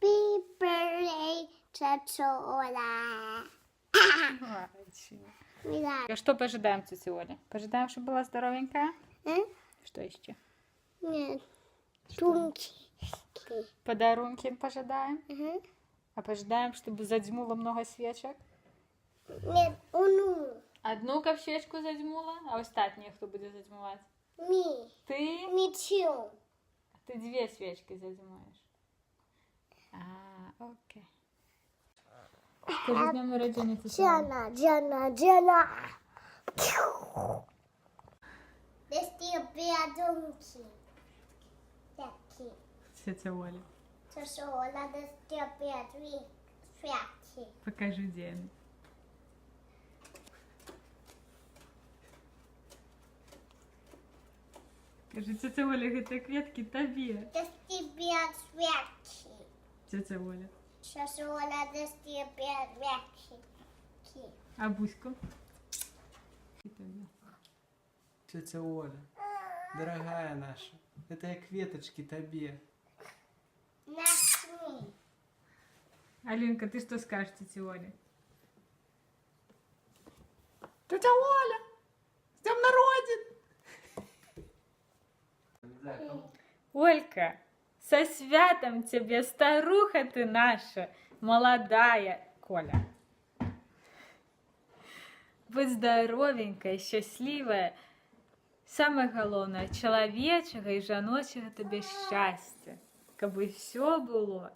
Happy birthday, Чачола. Молодчина. Мила. А что пожидаем, тетя Оля? Пожидаем, чтобы была здоровенькая? Что еще? Нет. Тунки. Подарунки пожидаем? Мгм. А пожидаем, чтобы задзьмуло много свечек? Нет, уну. Одну ковчечку задзьмула, а остатние кто будет задзьмувати? Ми. Ты? Митю. Ты 2 свечки задзьмуешь. Окей. Скажи, с днем народження, тетя Оля. Джана, Джана, Джана. Десь ті п'ятунки. Такі. Тетя Оля, Чачола, десь ті п'ятві. Святі. покажи день. Кажи, тетя Оля, гэта кветки тобі. Десь ті п'ять святі. Тетя Оля. Чачола, десь ті п'ять святі. А Буську? И тобі. Тетя Оля, дорогая наша, это я кветочки тебе. Начни. Алинка, ты что скажешь тете Оле? Тетя Оля! С днем народен! Олька, со святом тебе, старуха ты наша, молодая Коля. Будь здоровенькая, счастливая. Самое главное, чоловічого і жаночого тобі щастя. Каби все було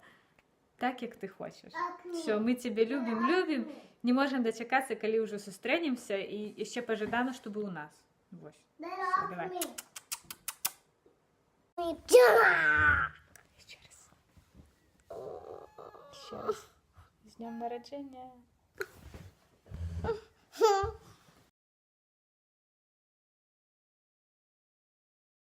так, як ти хочеш. Все, ми тебе любим. Не можемо дочекатися, коли вже зустрінемося, і ще пожидаємо, щоб у нас. Ось. Все, давай. Ще раз. Ще раз. З днем народження.